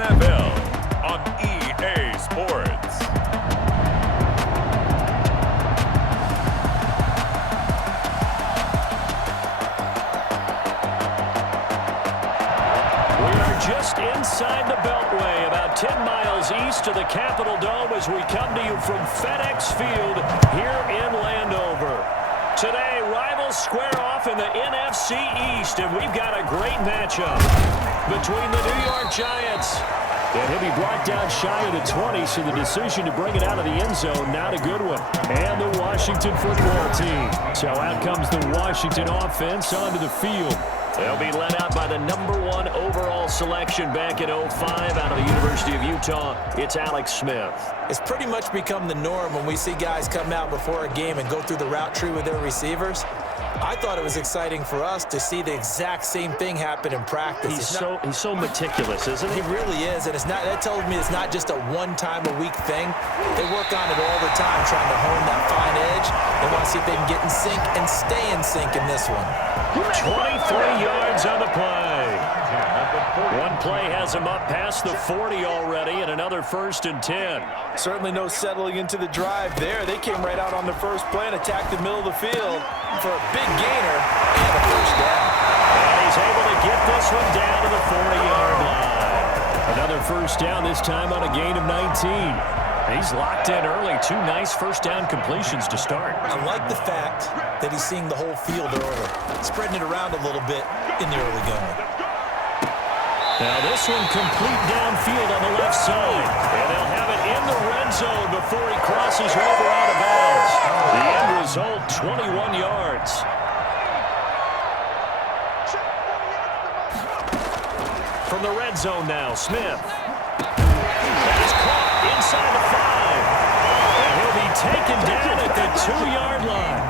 NFL on EA Sports. Just inside the Beltway, about 10 miles east of the Capitol Dome as we come to you from FedEx Field here in Landover. Today, rivals square off in the NFC East, and we've got a great matchup between the New York Giants. And he'll be brought down shy of the 20, so the decision to bring it out of the end zone, not a good one. And the Washington football team. So out comes the Washington offense onto the field. They'll be led out by the #1 overall selection back in 2005 out of the University of Utah. It's Alex Smith. It's pretty much become the norm when we see guys come out before a game and go through the route tree with their receivers. I thought it was exciting for us to see the exact same thing happen in practice. He's so meticulous, isn't he? He really is, and that tells me it's not just a one-time-a-week thing. They work on it all the time, trying to hone that fine edge. They want to see if they can get in sync and stay in sync in this one. 23 yards on the play. One play has him up past the 40 already, and another 1st and 10. Certainly no settling into the drive there. They came right out on the first play and attacked the middle of the field for a big gainer and a first down. And he's able to get this one down to the 40-yard line. Another first down, this time on a gain of 19. He's locked in early. 2 nice first down completions to start. I like the fact that he's seeing the whole field early, spreading it around a little bit in the early going. Now this one complete downfield on the left side. And they'll have it in the red zone before he crosses over out of bounds. The end result, 21 yards. From the red zone now, Smith. That is caught inside the 5. And he'll be taken down at the 2-yard line.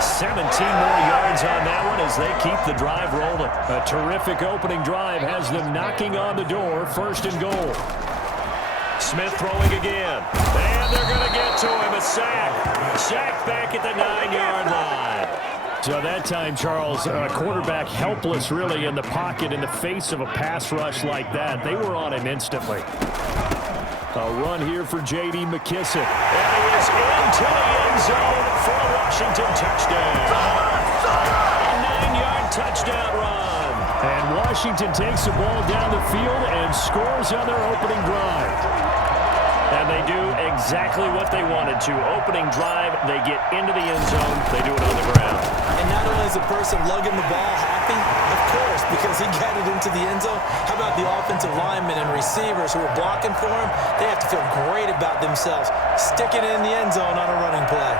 17 more yards on that one as they keep the drive rolling. A terrific opening drive has them knocking on the door, 1st and goal. Smith throwing again. And they're going to get to him. A sack. Sack back at the 9-yard line. So that time, Charles, quarterback helpless really in the pocket in the face of a pass rush like that. They were on him instantly. A run here for J.D. McKissick. And he is into the end zone for a Washington touchdown. A 9-yard touchdown run. And Washington takes the ball down the field and scores on their opening drive. And they do exactly what they wanted to. Opening drive, they get into the end zone. They do it on the ground. And not only is the person lugging the ball happy, of course, because he got it into the end zone. How about the offensive linemen and receivers who are blocking for him? They have to feel great about themselves, sticking it in the end zone on a running play.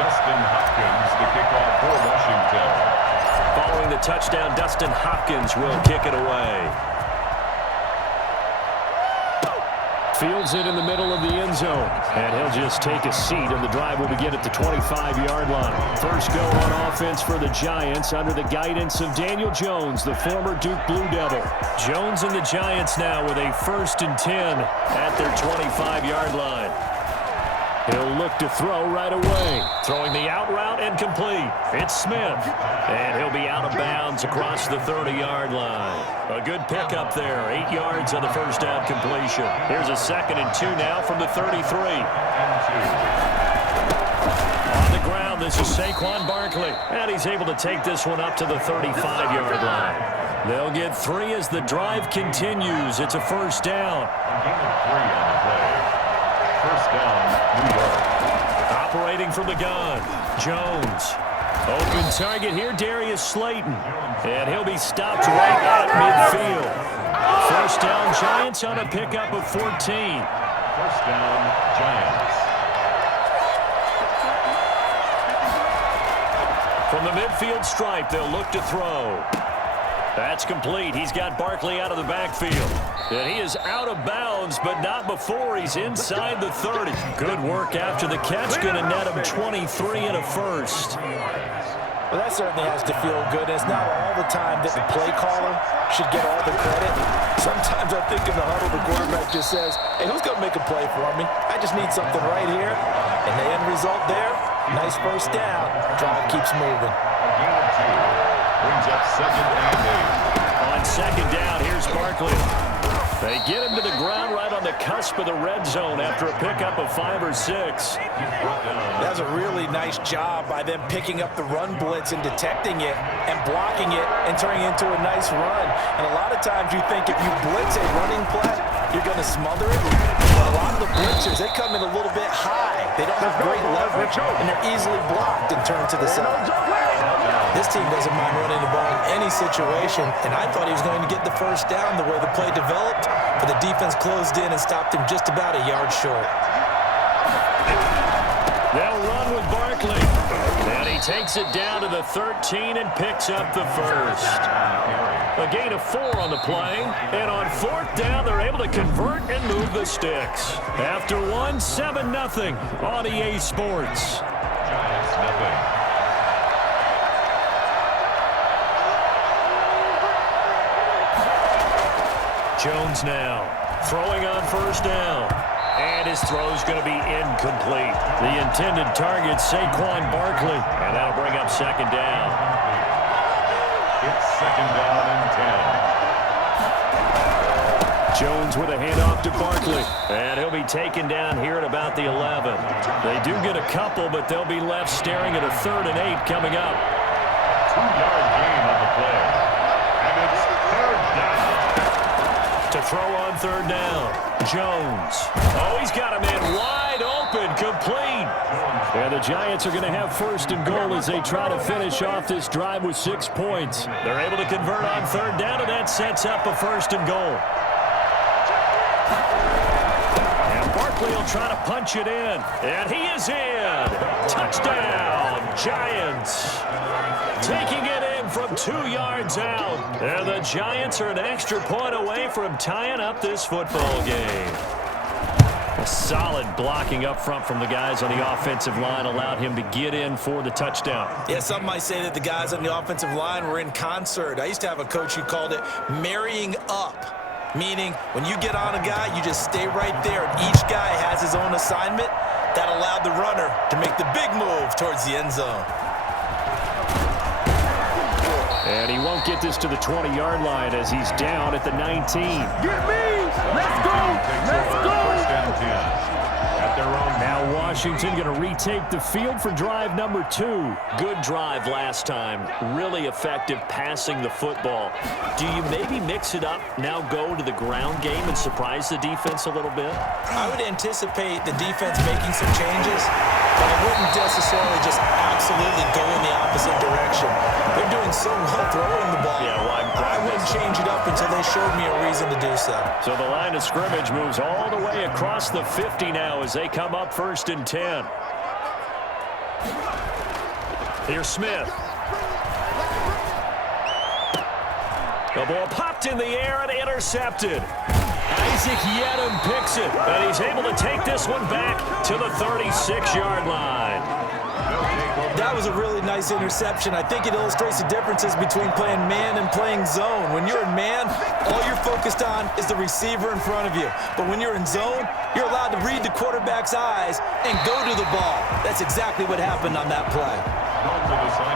Dustin Hopkins, the kickoff for Washington. Following the touchdown, Dustin Hopkins will kick it away. Fields it in the middle of the end zone. And he'll just take a seat, and the drive will begin at the 25-yard line. First go on offense for the Giants under the guidance of Daniel Jones, the former Duke Blue Devil. Jones and the Giants now with a 1st and 10 at their 25-yard line. He'll look to throw right away. Throwing the out route and complete. It's Smith. And he'll be out of bounds across the 30-yard line. A good pickup there. 8 yards on the first down completion. Here's a 2nd and 2 now from the 33. On the ground, this is Saquon Barkley. And he's able to take this one up to the 35-yard line. They'll get 3 as the drive continues. It's a first down. First down, New York. Operating from the gun, Jones. Open target here, Darius Slayton. And he'll be stopped right at midfield. First down, Giants on a pickup of 14. First down, Giants. From the midfield stripe, they'll look to throw. That's complete. He's got Barkley out of the backfield. And he is out of bounds, but not before he's inside the 30. Good work after the catch. Going to net him 23 and a first. Well, that certainly has to feel good. It's not all the time that the play caller should get all the credit. Sometimes I think in the huddle, the quarterback just says, hey, who's going to make a play for me? I just need something right here. And the end result there, nice first down. Drive keeps moving. Brings up 2nd and 8. On 2nd down, here's Barkley. They get him to the ground right on the cusp of the red zone after a pickup of 5 or 6. That's a really nice job by them picking up the run blitz and detecting it and blocking it and turning it into a nice run. And a lot of times you think if you blitz a running play, you're going to smother it. But a lot of the blitzers, they come in a little bit high. They don't have great leverage, and they're easily blocked and turned to the side. This team doesn't mind running the ball in any situation, and I thought he was going to get the first down the way the play developed, but the defense closed in and stopped him just about a yard short. They'll run with Barkley. And he takes it down to the 13 and picks up the first. A gain of 4 on the play. And on 4th down, they're able to convert and move the sticks. After 1, 7-0 on EA Sports. Giants nothing. Jones now throwing on 1st down. And his throw's going to be incomplete. The intended target, Saquon Barkley. And that'll bring up 2nd down. It's 2nd down and 10. Jones with a handoff to Barkley. And he'll be taken down here at about the 11. They do get a couple, but they'll be left staring at a 3rd and 8 coming up. 2-yard gain on the play. And it's 3rd down. To throw on 3rd down, Jones. Oh, he's got him in wide open, complete. And the Giants are going to have 1st and goal as they try to finish off this drive with 6 points. They're able to convert on 3rd down, and that sets up a 1st and goal. And Barkley will try to punch it in. And he is in. Touchdown, Giants. Taking it in from 2 yards out. And the Giants are an extra point away from tying up this football game. A solid blocking up front from the guys on the offensive line allowed him to get in for the touchdown. Yeah, some might say that the guys on the offensive line were in concert. I used to have a coach who called it marrying up, meaning when you get on a guy, you just stay right there, and each guy has his own assignment. That allowed the runner to make the big move towards the end zone. And he won't get this to the 20-yard line as he's down at the 19. Get me! Let's go! Let's go! 1st and 10. At their own. Now Washington going to retake the field for drive number 2. Good drive last time. Really effective passing the football. Do you maybe mix it up, now go to the ground game and surprise the defense a little bit? I would anticipate the defense making some changes, but I wouldn't necessarily just absolutely go in the opposite direction. They're doing so well throwing the ball. Yeah, well, I wouldn't change it up until they showed me a reason to do so. So the line of scrimmage moves all the way across the 50 now as they come up 1st and 10. Here's Smith. The ball popped in the air and intercepted. Isaac Yedem picks it, and he's able to take this one back to the 36-yard line. That was a really nice interception. I think it illustrates the differences between playing man and playing zone. When you're in man, all you're focused on is the receiver in front of you. But when you're in zone, you're allowed to read the quarterback's eyes and go to the ball. That's exactly what happened on that play.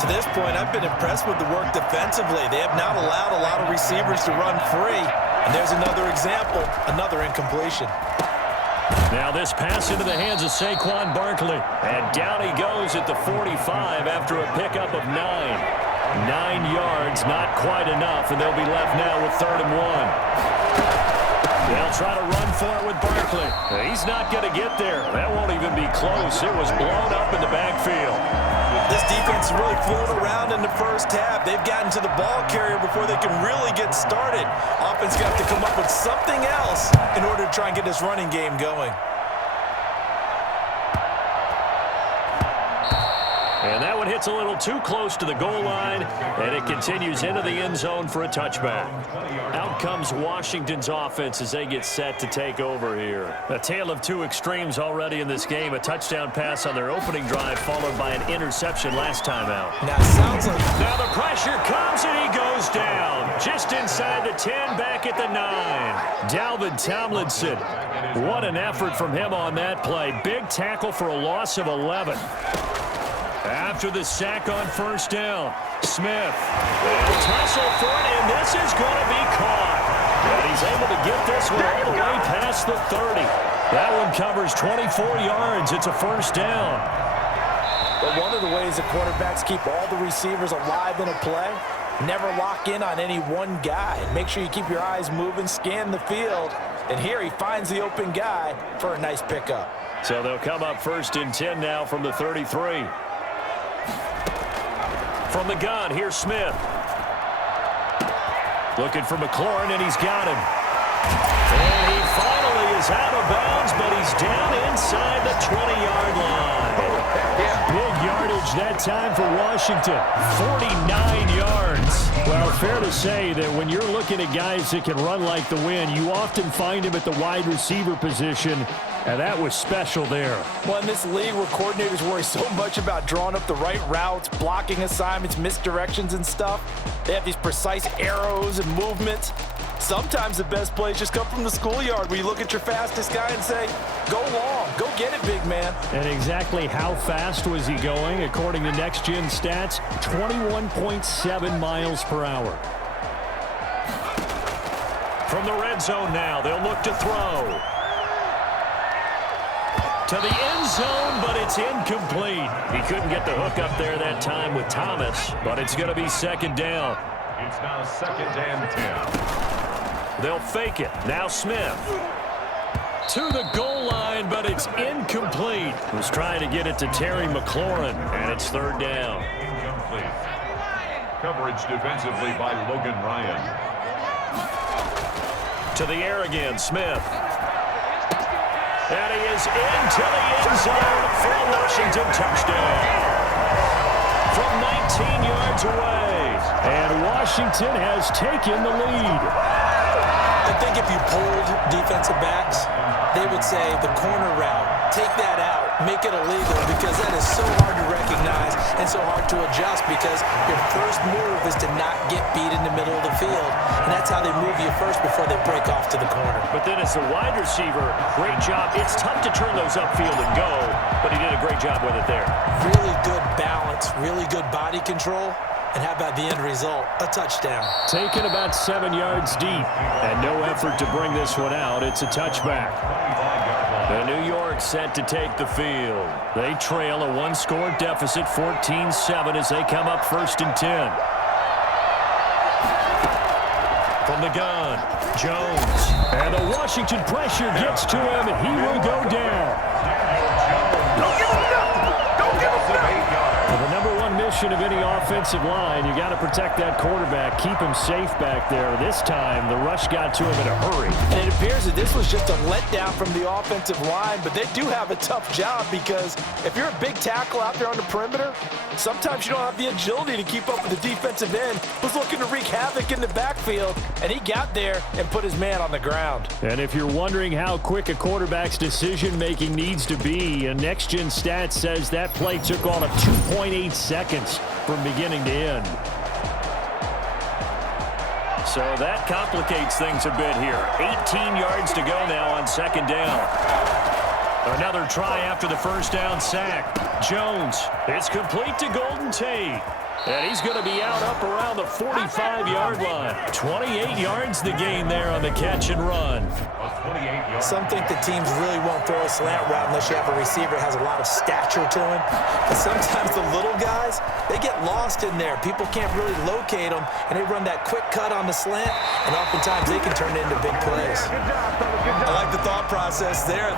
To this point, I've been impressed with the work defensively. They have not allowed a lot of receivers to run free. And there's another example, another incompletion. Now this pass into the hands of Saquon Barkley. And down he goes at the 45 after a pickup of 9. 9 yards, not quite enough, and they'll be left now with 3rd and 1. They'll try to run for it with Barkley. He's not going to get there. That won't even be close. It was blown up in the backfield. This defense really floated around in the first half. They've gotten to the ball carrier before they can really get started. Offense got to come up with something else in order to try and get this running game going. And that one hits a little too close to the goal line, and it continues into the end zone for a touchback. Out comes Washington's offense as they get set to take over here. A tale of two extremes already in this game. A touchdown pass on their opening drive followed by an interception last time out. Now the pressure comes and he goes down. Just inside the 10, back at the 9. Dalvin Tomlinson. What an effort from him on that play. Big tackle for a loss of 11. After the sack on first down, Smith. They'll tussle for it, and this is going to be caught. And he's able to get this one all the way past the 30. That one covers 24 yards. It's a first down. But one of the ways the quarterbacks keep all the receivers alive in a play, never lock in on any one guy. Make sure you keep your eyes moving, scan the field. And here he finds the open guy for a nice pickup. So they'll come up 1st and 10 now from the 33. From the gun, here's Smith. Looking for McLaurin, and he's got him. And he finally is out of bounds, but he's down inside the 20-yard line. Big yardage that time for Washington. 49 yards. Well, fair to say that when you're looking at guys that can run like the wind, you often find him at the wide receiver position, and that was special there. Well, in this league where coordinators worry so much about drawing up the right routes, blocking assignments, misdirections and stuff, they have these precise arrows and movements. Sometimes the best plays just come from the schoolyard where you look at your fastest guy and say, go long, go get it, big man. And exactly how fast was he going? According to Next Gen Stats, 21.7 miles per hour. From the red zone now, they'll look to throw. To the end zone, but it's incomplete. He couldn't get the hook up there that time with Thomas, but it's going to be 2nd down. It's now 2nd and 10. They'll fake it. Now Smith. To the goal line, but it's incomplete. Was trying to get it to Terry McLaurin, and it's 3rd down. Incomplete. Coverage defensively by Logan Ryan. To the air again, Smith. And he is into the end zone for a Washington touchdown. From 19 yards away. And Washington has taken the lead. I think if you polled defensive backs, they would say the corner route, take that out, make it illegal, because that is so hard to recognize and so hard to adjust, because your first move is to not get beat in the middle of the field. And that's how they move you first before they break off to the corner. But then as a wide receiver, great job. It's tough to turn those upfield and go, but he did a great job with it there. Really good balance, really good body control. And how about the end result? A touchdown. Taken about 7 yards deep, and no effort to bring this one out. It's a touchback. The New York set to take the field. They trail a one-score deficit, 14-7, as they come up 1st and 10. From the gun, Jones. And the Washington pressure gets to him, and he will go down. The number one mission of any offensive line, you got to protect that quarterback, keep him safe back there. This time, the rush got to him in a hurry. And it appears that this was just a letdown from the offensive line, but they do have a tough job, because if you're a big tackle out there on the perimeter, sometimes you don't have the agility to keep up with the defensive end who's looking to wreak havoc in the backfield, and he got there and put his man on the ground. And if you're wondering how quick a quarterback's decision-making needs to be, Next Gen Stats says that play took all of 2.8 seconds from beginning to end. So that complicates things a bit here. 18 yards to go now on 2nd down. Another try after the first down sack. Jones, it's complete to Golden Tate. And he's going to be out up around the 45-yard line. 28 yards the gain there on the catch and run. Some think the teams really won't throw a slant route unless you have a receiver that has a lot of stature to him. But sometimes the little guys, they get lost in there. People can't really locate them, and they run that quick cut on the slant, and oftentimes they can turn it into big plays. I like the thought process there.